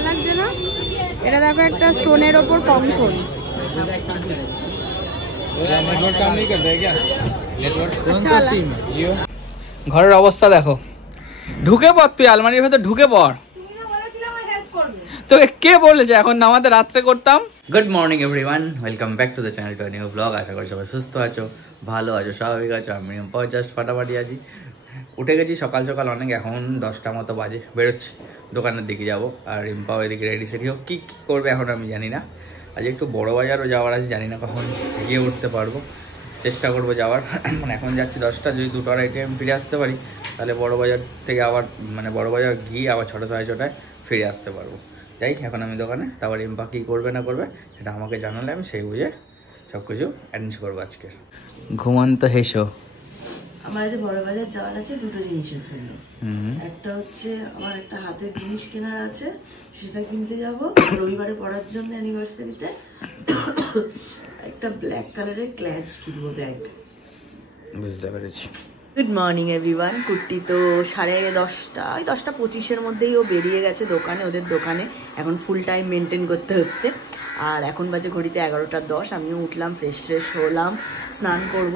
ভালো লাগছে না। এটা দেখো একটা স্টোনের ওপর কঙ্কন। ঘরের অবস্থা দেখো। ঢুকে পড়, তুই আলমারির ভেতর ঢুকে পড়। তোকে কে বলেছে এখন নামাতে রাত্রে করতাম? Good morning everyone, welcome back to the channel to new blog. আশা করি সবাই সুস্থ আছো, ভালো আছো, স্বাভাবিক আছো। আমি জাস্ট ফাটাফাটি আছি। উঠে গেছি সকাল সকাল অনেক, এখন 10টা মতো বাজে। বেরোচ্ছি দোকানের দিকে যাবো, আর রিম্পাও এদিকে রেডি সেডি হোক। কী করবে এখন আমি জানি না। আজ একটু বড় বাজারও যাওয়ার আছে, জানি না কখন গিয়ে উঠতে পারবো। চেষ্টা করবো যাওয়ার। মানে এখন যাচ্ছি 10টা, যদি 2টোর আগে আমি ফিরে আসতে পারি তাহলে বড় বাজার থেকে আবার বড় বাজার গিয়ে আবার 6টা সাড়ে 6টায় ফিরে আসতে পারবো। যাই এখন আমি দোকানে, তারপর রিম্পা কী করবে না করবে সেটা আমাকে জানালে আমি সেই বুঝে সব কিছু অ্যারেঞ্জ করবো আজকে। ঘুমন্ত হেসো। আমার আজ বড় বাজার যাওয়ার আছে দুটো জিনিসের জন্য। একটা হচ্ছে আমার একটা হাতের জিনিস কেনার আছে, সেটা কিনতে যাব রবিবারে পড়ার জন্য অ্যানিভার্সারিতে। একটা ব্ল্যাক কালারের ক্ল্যাচ কিনবো, ব্যাগ। বুঝতে পেরেছি। Good morning everyone. কুর্তি তো 10:30, ওই 10:25-এর মধ্যেই ও বেরিয়ে গেছে দোকানে, ওদের দোকানে। এখন ফুল টাইম মেনটেন করতে হচ্ছে। আর এখন বাজে ঘড়িতে 11:10। আমিও উঠলাম, ফ্রেশ হলাম, স্নান করব।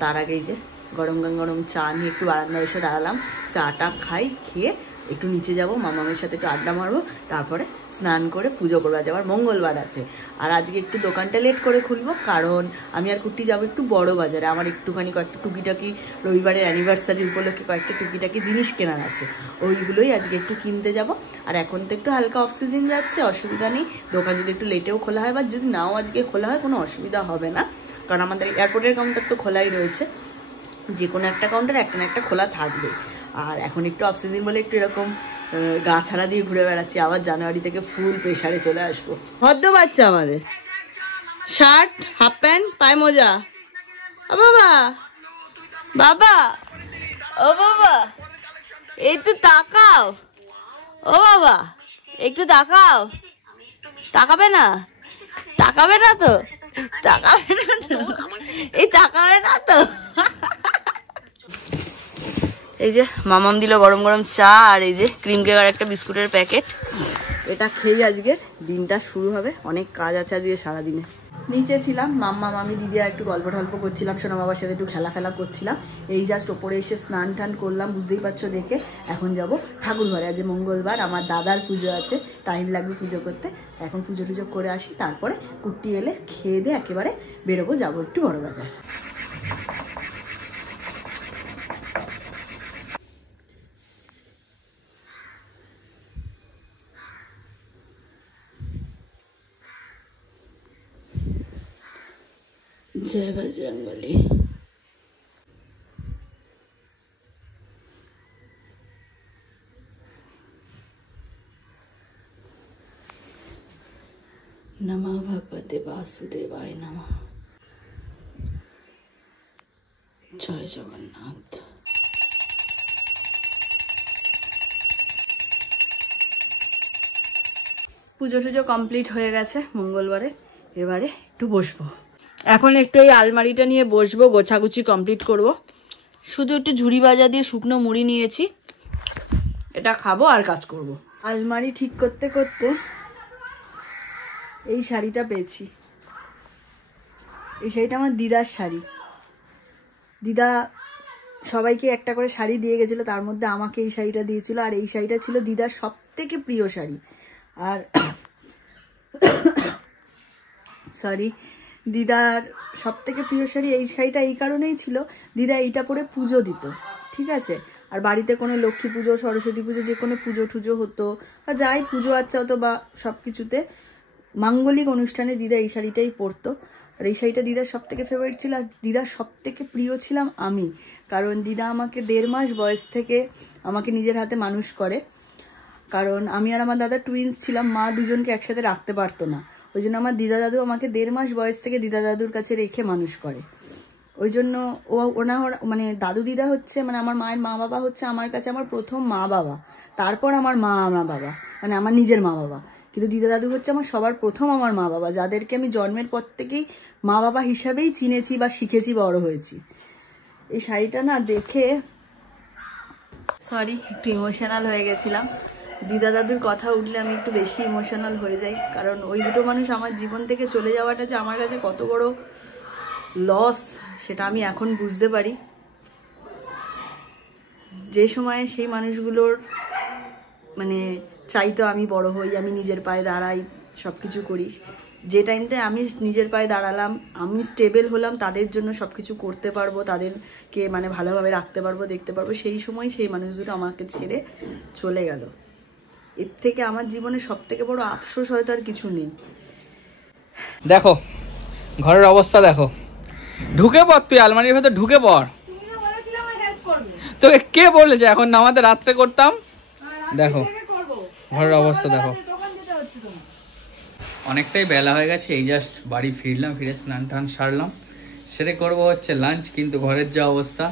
তার আগেই যে গরম গরম চা নিয়ে একটু বারান্দায় এসে দাঁড়ালাম। চাটা খেয়ে একটু নিচে যাব, মামামের সাথে একটু আড্ডা মারবো, তারপরে স্নান করে পুজো করবো। আজ আবার মঙ্গলবার আছে। আর আজকে একটু দোকানটা লেট করে খুলবো, কারণ আমি আর কুর্তি যাবো একটু বড় বাজারে। আমার একটুখানি কয়েকটা টুকিটাকি রবিবারের অ্যানিভার্সারি উপলক্ষে কয়েকটা টুকিটাকি জিনিস কেনার আছে, ওইগুলোই আজকে একটু কিনতে যাব। আর এখন তো একটু হালকা অফ সিজন যাচ্ছে, অসুবিধা নেই। দোকান যদি একটু লেটেও খোলা হয় বা যদি নাও আজকে খোলা হয়, কোনো অসুবিধা হবে না, কারণ আমাদের এয়ারপোর্টের কাউন্টার তো খোলাই রয়েছে। যে কোনো একটা কাউন্টার একটা না একটা খোলা থাকবে। আর এখন একটু অফ সিজন বলে একটু এরকম গা ছাড়া দিয়ে ঘুরে বেড়াচ্ছি। আবার জানুয়ারি থেকে ফুল প্রেশারে চলে আসবো। ভদ্র বাচ্চা আমাদের, শার্ট, হাফ প্যান্ট, পায়ে মোজা। ও বাবা, বাবা, ও বাবা, এই তো তাকাও। ও বাবা, একটু তাকাও। তাকাবে না? তাকাবে না তো? তাকাবে না তো? এই তাকাবে না তো? এই যে মামাম দিল গরম গরম চা, আর এই যে ক্রিম কেক আর একটা বিস্কুটের প্যাকেট। এটা খেয়ে আজকের দিনটা শুরু হবে। অনেক কাজ আছে আজকে সারাদিনে। নিচে ছিলাম, মাম্মা মামি দিদিরা একটু গল্প করছিলাম, সোনা বাবার সাথে একটু খেলা করছিলাম। এই জাস্ট ওপরে এসে স্নান টান করলাম, বুঝতেই পারছো দেখে। এখন যাব ঠাকুর ঘরে। আজ মঙ্গলবার, আমার দাদার পুজো আছে, টাইম লাগবে পুজো করতে। এখন পুজো টুজো করে আসি, তারপরে কুর্তি এলে খেয়ে দিয়ে একেবারে বেরোবো, যাবো একটু বড় বাজার। জয় বজরংবলী। নমঃ ভগবতে বাসুদেবায় নমঃ। জয় জগন্নাথ। পুজো টুজো কমপ্লিট হয়ে গেছে মঙ্গলবারে। এবারে একটু বসবো। এখন একটু এই আলমারিটা নিয়ে বসবো, গোছাগুছি কমপ্লিট করব। শুধু একটু ঝুড়ি ভাজা দিয়ে শুকনো মুড়ি নিয়েছি, এটা খাবো আর কাজ করব। আলমারি ঠিক করতে করতে এই শাড়িটা পেয়েছি। এই শাড়িটা আমার দিদার শাড়ি। দিদা সবাইকে একটা করে শাড়ি দিয়ে গেছিল, তার মধ্যে আমাকে এই শাড়িটা দিয়েছিল। আর এই শাড়িটা ছিল দিদার সব থেকে প্রিয় শাড়ি। আর সরি, দিদার সব থেকে প্রিয় শাড়ি এই শাড়িটা এই কারণেই ছিল, দিদা এইটা পরে পুজো দিত, ঠিক আছে। আর বাড়িতে কোনো লক্ষ্মী পুজো, সরস্বতী পুজো, যে কোনো পুজো টুজো হতো বা যাই পুজো আচ্ছা হতো বা সব কিছুতে মাঙ্গলিক অনুষ্ঠানে দিদা এই শাড়িটাই পরতো। আর এই শাড়িটা দিদার সব থেকে ফেভারিট ছিল। আর দিদার সব থেকে প্রিয় ছিলাম আমি, কারণ দিদা আমাকে 1.5 মাস বয়স থেকে আমাকে নিজের হাতে মানুষ করে। কারণ আমি আর আমার দাদা টুইন্স ছিলাম, মা দুজনকে একসাথে রাখতে পারতো না। ওই জন্য আমার দিদা দাদু আমাকে 1.5 মাস বয়স থেকে দিদা দাদুর কাছে রেখে মানুষ করে। ওই জন্য দাদু দিদা হচ্ছে আমার মায়ের মা বাবা হচ্ছে আমার কাছে আমার প্রথম মা বাবা, তারপর আমার মা আমার বাবা, আমার নিজের মা বাবা। কিন্তু দিদা দাদু হচ্ছে আমার সবার প্রথম আমার মা বাবা, যাদেরকে আমি জন্মের পর থেকেই মা বাবা হিসাবেই চিনেছি বা শিখেছি, বড় হয়েছি। এই শাড়িটা না দেখে সরি একটু ইমোশনাল হয়ে গেছিলাম। দিদা দাদুর কথা উঠলে আমি একটু বেশি ইমোশনাল হয়ে যাই, কারণ ওই দুটো মানুষ আমার জীবন থেকে চলে যাওয়াটা যে আমার কাছে কত বড় লস সেটা আমি এখন বুঝতে পারি। যে সময়ে সেই মানুষগুলোর মানে চাইতো আমি বড় হই, আমি নিজের পায়ে দাঁড়াই, সব কিছু করি, যে টাইমটায় আমি নিজের পায়ে দাঁড়ালাম, আমি স্টেবল হলাম, তাদের জন্য সব কিছু করতে পারবো, তাদেরকে মানে ভালোভাবে রাখতে পারবো, দেখতে পারবো, সেই সময় সেই মানুষগুলো আমাকে ছেড়ে চলে গেল। এর থেকে আমার জীবনে সব থেকে বড় আফসোস হয়তো আর কিছু নেই। দেখো ঘরের অবস্থা দেখো, ঢুকে পড়, তুই আলমারির ভেতর ঢুকে পড়। তোকে কে বলেছে এখন নামাতে? রাত্রে করতাম। দেখো ঘরের অবস্থা দেখো, অনেকটাই বেলা হয়ে গেছে, এই জাস্ট বাড়ি ফিরলাম, ফিরে স্নান টান সারলাম, সেরে করবো হচ্ছে লাঞ্চ। কিন্তু ঘরের যা অবস্থা,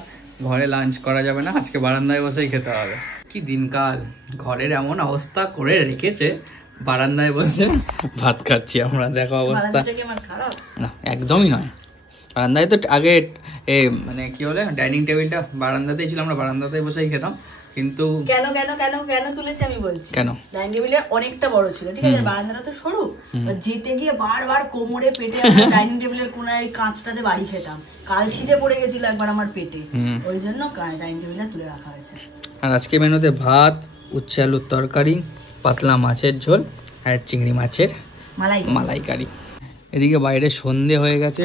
ঘরে লাঞ্চ করা যাবে না, আজকে বারান্দায় বসেই খেতে হবে। কি দিনকাল, ঘরের এমন অবস্থা করে রেখেছে, বারান্দায় বসে ভাত খাচ্ছি আমরা। দেখো অবস্থা, না একদমই নয়। বারান্দায় তো আগে মানে কি বলে ডাইনিং টেবিলটা বারান্দাতেই ছিল, আমরা বারান্দাতেই বসেই খেতাম। কিন্তু কেন কেন কেন কেন তুলেছি আমি বলছি। কেন? ডাইনিং টেবিলটা অনেকটা বড় ছিল, ঠিক আছে, বারান্দাটা তো সরু, যেতে গিয়ে বারবার কোমরে পেটে ডাইনিং টেবিলের কোনায় কাঁচটাতে বাড়ি খেতাম, কালশিটে পড়ে গেছিল একবার আমার পেটে, ওই জন্য ডাইনিং টেবিলটা তুলে রাখা হয়েছে। আর আজকে মেনুতে ভাত, উচ্ছে আলুর তরকারি, পাতলা মাছের ঝোল আর চিংড়ি মাছের মালাইকারি। এদিকে বাইরে সন্ধে হয়ে গেছে,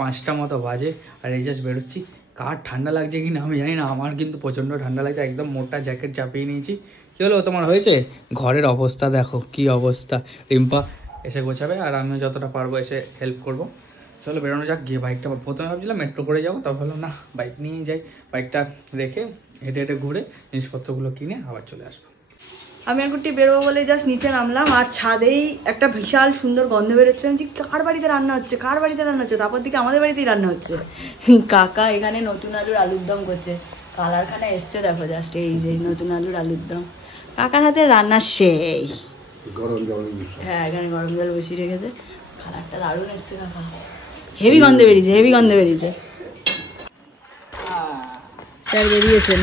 5:30 মতো বাজে, আর এই জাস্ট বেরোচ্ছি। কার ঠান্ডা লাগছে কিনা আমি জানি না, আমার কিন্তু প্রচন্ড ঠান্ডা লাগছে, একদম মোটা জ্যাকেট চাপিয়ে নিয়েছি। কি হলো তোমার হয়েছে? ঘরের অবস্থা দেখো কি অবস্থা। রিম্পা এসে গোছাবে আর আমিও যতটা পারবো এসে হেল্প করবো। চলো বেরোনো যাক। গিয়ে বাইকটা প্রথমে ভাবছিলাম মেট্রো করে যাবো, তারপর ভাবলাম না বাইক নিয়েই যাই, বাইকটা রেখে হেঁটে হেঁটে ঘুরে জিনিসপত্রগুলো কিনে আবার চলে আসবো। আমি আর কুটি বেরোবো বলে জাস্ট নিচে নামলাম, আর ছাদেই একটা বিশাল সুন্দর গন্ধ বেরোচ্ছিল যে কার বাড়িতে রান্না হচ্ছে, কার বাড়িতে রান্না হচ্ছে, তারপর দিকে আমাদের বাড়িতেই রান্না হচ্ছে। কাকা এখানে নতুন আলুর আলুর দম করছে, কালারখানা এসছে দেখো জাস্ট, এই যে নতুন আলুর আলুর দম, কাকার হাতে রান্না সেই গরম জল। হ্যাঁ এখানে গরম জল বসিয়ে রেখেছে, কালারটা দারুণ এসছে কাকা, হেভি গন্ধে বেরিয়েছে, হেভি গন্ধে বেরিয়েছে। স্যার বেরিয়েছেন,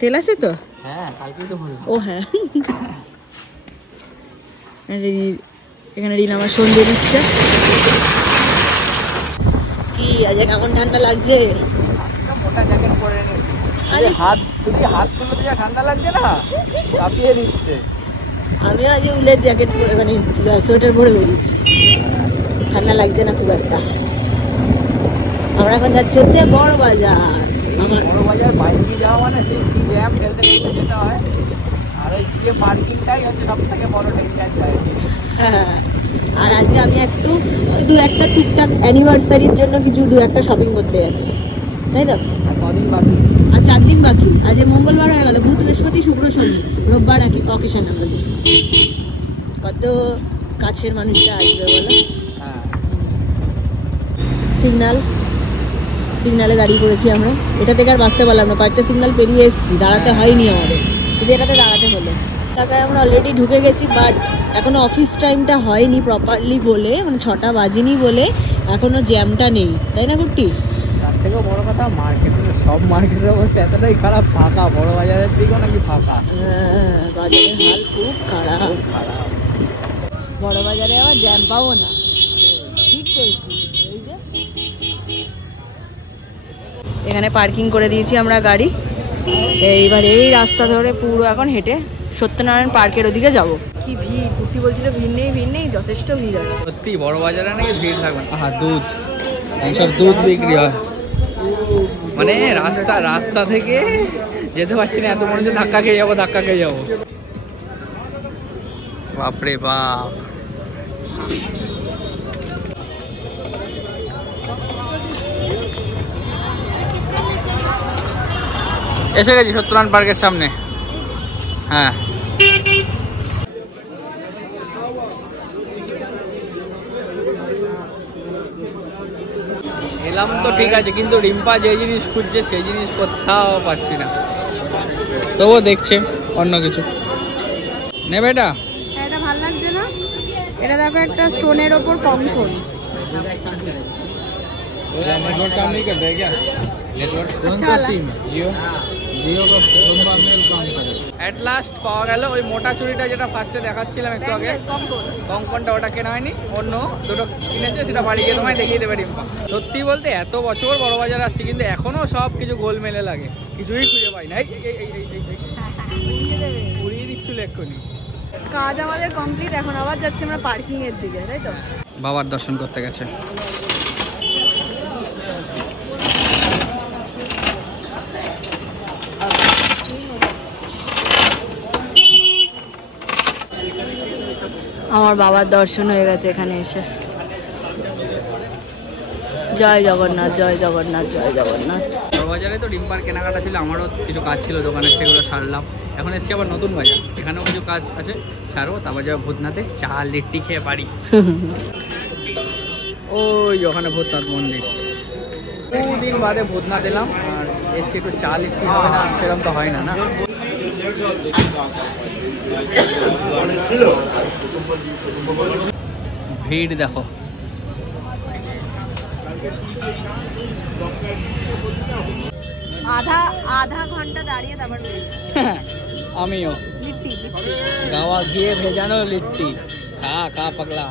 তেল আছে তো? হ্যাঁ কালকেই তো বললাম। ও হ্যাঁ, এখানে রিনা আমার সন্ধে দিচ্ছে। কি আজ কেমন ঠান্ডা লাগছে? মোটা জ্যাকেট পরে নিয়েছি, হাত তুলে দিয়ে ঠান্ডা লাগছে না, কাঁপিয়ে দিচ্ছে। আমিও আজ উলের জ্যাকেট পরে মানে সোয়েটার পরে বেরিয়েছি, ঠান্ডা লাগছে না খুব একটা। আমরা এখন যাচ্ছি হচ্ছে বড় বাজার। বড় বাজার বাইকে যাওয়া মানে সেই জ্যাম ঠেলতে ঠেলতে যেতে হয়, আর ওই গিয়ে পার্কিংটাই হচ্ছে সব থেকে বড় টেনশন। হ্যাঁ, আর আজকে আমি একটু একটা টুকটাক অ্যানিভার্সারির জন্য কিছু একটা শপিং করতে যাচ্ছি, তাই তো? কদিন বাকি? আর 4 দিন বাকি। আজ মঙ্গলবার হয়ে গেল, বুধ বৃহস্পতি শুক্র শনি, রোববার অকেশন আমাদের। কত কাছের মানুষটা আসবে বলো। সিগনালে দাঁড়িয়ে পড়েছি আমরা, এটা থেকে আর বাঁচতে পারলাম না, কয়েকটা সিগনাল পেরিয়ে এসেছি, দাঁড়াতে হয়নি আমাদের, কিন্তু এটাতে দাঁড়াতে হলো। টাকায় আমরা অলরেডি ঢুকে গেছি, বাট এখনো অফিস টাইমটা হয়নি প্রপারলি বলে, মানে 6টা বাজেনি বলে এখনো জ্যামটা নেই, তাই না কুট্টি? তার থেকেও বড় কথা মার্কেটের সব মার্কেটের অবস্থা এতটাই খারাপ, ফাঁকা। বড় বাজারের দিকেও নাকি ফাঁকা। হ্যাঁ বাজারের হাল খুব খারাপ। বড় বাজারে আবার জ্যাম পাবো না, ঠিক পেয়েছি। এই যে এখানে পার্কিং করে দিয়েছি আমরা গাড়ি, এইবার এই রাস্তা ধরে পুরো এখন হেঁটে সত্যনারায়ণ পার্কের ওদিকে যাব। কি ভিড়, কুর্তি বলছিল ভিড় নেই, যথেষ্ট ভিড় আছে সত্যি। বড় বাজারে নাকি ভিড় থাকবে না। দুধ, এইসব দুধ বিক্রি হয়, মানে রাস্তা থেকে যেতে পারছি না, এত মনে হচ্ছে ধাক্কা খেয়ে যাবো। বাপরে বাপ, এসে গেছি সত্যনারায়ণ পার্কের সামনে। হ্যাঁ এলাম তো ঠিক আছে, কিন্তু রিম্পা যে জিনিস খুঁজছে সেই জিনিস কোথাও পাচ্ছি না, তবুও দেখছে অন্য কিছু নেবে। এটা ভালো লাগছে না, এটা দেখো একটা স্টোনের ওপর কঙ্কন। नेटवर्क काम नहीं करता है क्या? नेटवर्क कौन सा सिम? जियो का लंबा मेल काम অ্যাট লাস্ট পাওয়া গেল ওই মোটা চুড়িটা, যেটা ফার্স্টে দেখাচ্ছিলাম একটু আগে, কঙ্কনটা, ওটা কেনা হয়নি, অন্য দুটো কিনেছে, সেটা বাড়ি গিয়ে তোমায় দেখিয়ে দেবে রিম্পা। সত্যি বলতে এত বছর বড় বাজার আসছি, কিন্তু এখনো সব কিছু গোলমেলে লাগে, কিছুই খুঁজে পাই না। উড়িয়ে দিচ্ছিল এক্ষুনি। কাজ আমাদের কমপ্লিট, এখন আবার যাচ্ছি আমরা পার্কিং এর দিকে, তাই তো? বাবার দর্শন করতে গেছে। আমার বাবার দর্শন হয়ে গেছে এখানে এসে। জয় জগন্নাথ, জয় জগন্নাথ, জয় জগন্নাথ। বড়বাজারে তো ডিম্পার কেনাকাটা ছিল, আমারও কিছু কাজ ছিল দোকানে, সেগুলো সারলাম। এখন এসছি আবার নতুন বাজার, এখানেও কিছু কাজ আছে সারবো, তারপর যাবো ভূতনাথে, চা লিট্টি খেয়ে পারি। ওই ওখানে ভূতনাথ মন্দির, দুদিন বাদে ভূতনাথ এলাম, আর এসছি একটু চা লিট্টি হবে না, সেরকম তো হয় না না। ভিড় দেখো, আধা ঘন্টা দাঁড়িয়ে তারপর আমিও লিট্টি গাওয়া ঘিয়ে ভেজানো লিট্টি খা খা পাগলা।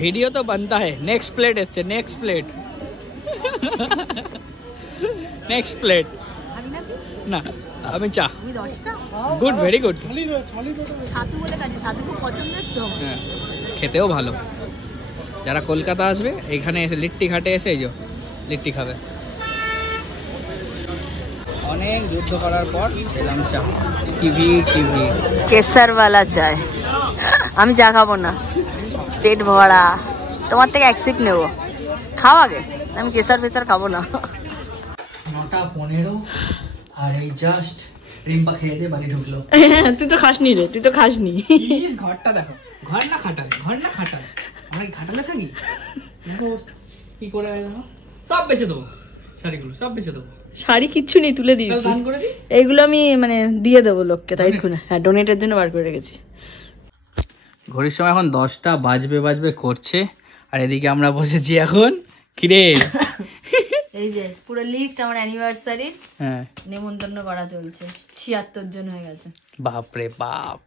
ভিডিও তো বানতা है। নেক্সট প্লেট এসছে, নেক্সট প্লেট, নেক্সট প্লেট। আমি না আমি চা। আমি 10টা। Good, very good. ছাতু বলে কাজে, ছাতু খুব পছন্দের তো। হ্যাঁ, খেতেও ভালো। যারা কলকাতা আসবে এখানে এসে লিট্টি ঘাটে এসে এই যে লিট্টি খাবে। অনেক যুদ্ধ করার পর এলাম চা। টিভি টিভি কেসারওয়ালা চায়। আমি চা খাবো না, পেট ভরা। তোমার থেকে এক সিপ নেবো, খাও আগে। আমি কেসার ফেসার খাবো না। 9:15 আর এই জাস্ট রিম্পা খেয়ে দিয়ে বাড়ি ঢুকলো। তুই তো খাসনি রে, তুই তো খাসনি। ঘরটা দেখো, ঘর না খাটাল, ঘর না খাটাল, অনেক ঘাটালে থাকি। দেখো কি করে সব বেঁচে দেবো, শাড়িগুলো সব বেঁচে দেবো। শাড়ি কিচ্ছু নেই, তুলে দিয়েছি। দান করে দিই, এইগুলো আমি মানে দিয়ে দেবো লোককে, তাই হ্যাঁ ডোনেটের জন্য বার করে রেখেছি। ঘড়ির সময় এখন 10টা বাজবে করছে, আর এদিকে আমরা বসেছি এখন। কিরে এই যে পুরো লিস্ট আমার অ্যানিভার্সারির, হ্যাঁ নেমন্তন্ন করা চলছে। 76 জন হয়ে গেছে। বাপরে বাপ।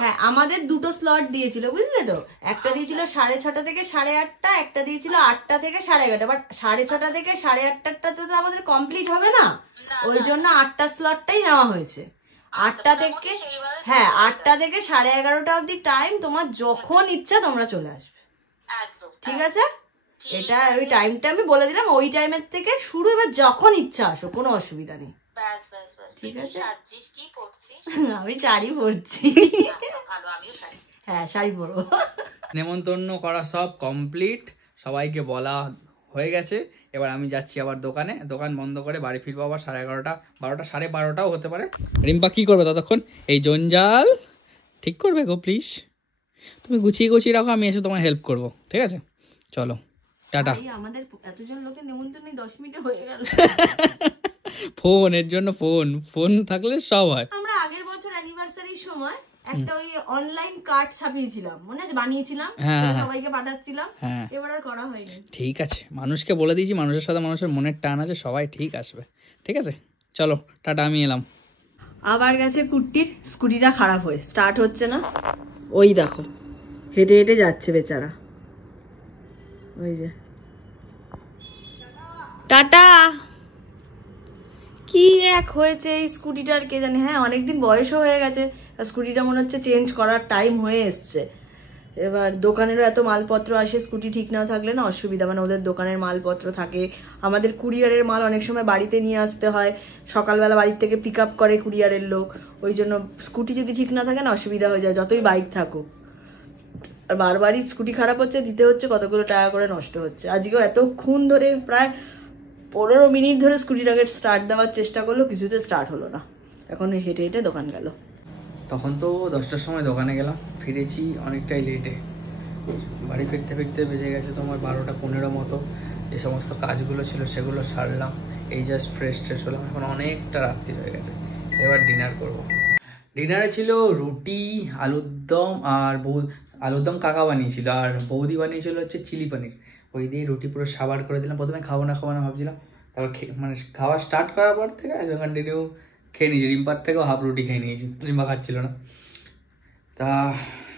হ্যাঁ, আমাদের দুটো স্লট দিয়েছিল, বুঝলে তো? একটা দিয়েছিল 6:30 থেকে 8:30, একটা দিয়েছিল 8টা থেকে 11:30। বাট 6:30 থেকে 8:30টা তো আমাদের কমপ্লিট হবে না, ওই জন্য 8টা স্লটটাই নেওয়া হয়েছে। 8টা থেকে, হ্যাঁ 8টা থেকে 11:30 অব্দি টাইম, তোমার যখন ইচ্ছা তোমরা চলে আসবে, ঠিক আছে? এটা ওই টাইমটা আমি বলে দিলাম, ওই টাইমের থেকে শুরু, এবার যখন ইচ্ছা আসো, কোনো অসুবিধা নেই, ঠিক আছে? আমি শাড়ি পরছি। হ্যাঁ শাড়ি পরবো। নেমন্তন্ন করা সব কমপ্লিট, সবাইকে বলা হয়ে গেছে। এবার আমি যাচ্ছি আবার দোকানে, দোকান বন্ধ করে বাড়ি ফিরবো আবার 11:30, 12টা, 12:30টাও হতে পারে। রিম্পা কি করবে ততক্ষণ? এই জঞ্জাল ঠিক করবে গো, প্লিজ তুমি গুছিয়ে গুছিয়ে রাখো, আমি এসে তোমায় হেল্প করবো, ঠিক আছে? চলো টাটা। আমাদের এতজন লোকের নেমন্তন্ন 10 মিনিটে হয়ে গেল। ফোনের জন্য ফোন থাকলে সব হয়। আমরা আগের বছর অ্যানিভার্সারির সময় একটা ওই অনলাইন কার্ড ছাপিয়েছিলাম, মনে আছে? বানিয়েছিলাম, সবাইকে পাঠাচ্ছিলাম। এবার আর করা হয়নি। ঠিক আছে, মানুষকে বলে দিয়েছি, মানুষের সাথে মানুষের মনের টান আছে, সবাই ঠিক আসবে, ঠিক আছে? চলো টাটা, আমি এলাম। আবার গেছে কুট্টির স্কুটিটা খারাপ হয়ে, স্টার্ট হচ্ছে না। ওই দেখো হেঁটে হেঁটে যাচ্ছে বেচারা, ওই যে। টাটা। কি এক হয়েছে এই স্কুটিটার কে জানে। হ্যাঁ অনেকদিন বয়সও হয়ে গেছে, স্কুটিটা মনে হচ্ছে চেঞ্জ করার টাইম হয়ে এসছে। এবার দোকানেরও এত মালপত্র আসে, স্কুটি ঠিক না থাকলে না অসুবিধা, মানে ওদের দোকানের মালপত্র থাকে, আমাদের কুরিয়ারের মাল অনেক সময় বাড়িতে নিয়ে আসতে হয়, সকালবেলা বাড়ির থেকে পিক আপ করে কুরিয়ারের লোক, ওই জন্য স্কুটি যদি ঠিক না থাকে না অসুবিধা হয়ে যায়, যতই বাইক থাকুক। আর বারবারই স্কুটি খারাপ হচ্ছে, দিতে হচ্ছে, কতগুলো টাকা করে নষ্ট হচ্ছে। আজকেও এতক্ষণ ধরে প্রায় 15 মিনিট ধরে স্কুটিটাকে স্টার্ট দেওয়ার চেষ্টা করলো, কিছুতে স্টার্ট হলো না। এখন হেঁটে হেঁটে দোকান গেল। তখন তো 10টার সময় দোকানে গেলাম, ফিরেছি অনেকটাই লেটে। বাড়ি ফিরতে ফিরতে বেজে গেছে তোমার 12টা 15 মতো। যে সমস্ত কাজগুলো ছিল সেগুলো সারলাম, এই জাস্ট ফ্রেশ হলাম। এখন অনেকটা রাত্রি হয়ে গেছে, এবার ডিনার করব। ডিনারে ছিল রুটি, আলুর দম, আর আলুর দম কাকা বানিয়েছিল, আর বৌদি বানিয়েছিল হচ্ছে চিলি পনির। ওই দিয়ে রুটি পুরো সাবার করে দিলাম। প্রথমে খাবো না ভাবছিলাম, তারপর মানে খাওয়া স্টার্ট করার পর থেকে একদম কন্টিনিউ খেয়ে নিয়েছি, রিম্পার থেকেও হাফ রুটি খেয়ে নিয়েছি, রিম্পা খাচ্ছিল না। তা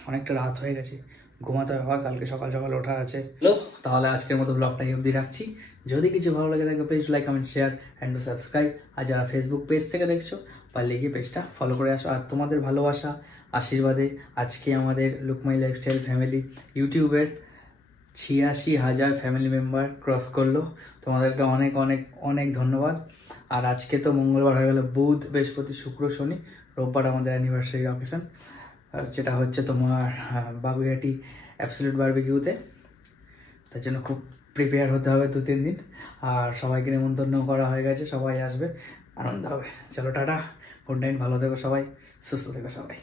অনেকটা রাত হয়ে গেছে, ঘুমাতে হবে, আবার কালকে সকাল সকাল ওঠা আছে। তাহলে আজকের মতো ব্লগটা এই অবধি রাখছি। যদি কিছু ভালো লাগে থাকে please like comment share and to subscribe. আর যারা ফেসবুক পেজ থেকে দেখছো পারলে গিয়ে পেজটা ফলো করে আসো। আর তোমাদের ভালোবাসা আশীর্বাদে আজকে আমাদের লুক মাই লাইফস্টাইল ফ্যামিলি ইউটিউবের 86,000 ফ্যামিলি মেম্বার ক্রস করলো। তোমাদেরকে অনেক অনেক অনেক ধন্যবাদ। আর আজকে তো মঙ্গলবার হয়ে গেল, বুধ বৃহস্পতি শুক্র শনি, রোববার আমাদের অ্যানিভার্সারি অকেশন, যেটা হচ্ছে তোমার বাগুইহাটি অ্যাবসলিউট বারবিকিউতে। তার জন্য খুব প্রিপেয়ার হতে হবে 2-3 দিন। আর সবাইকে নিমন্ত্রণ করা হয়ে গেছে, সবাই আসবে, আনন্দ হবে। চলো টাটা, গুড নাইট, ভালো থেকো সবাই, সুস্থ থেকো সবাই।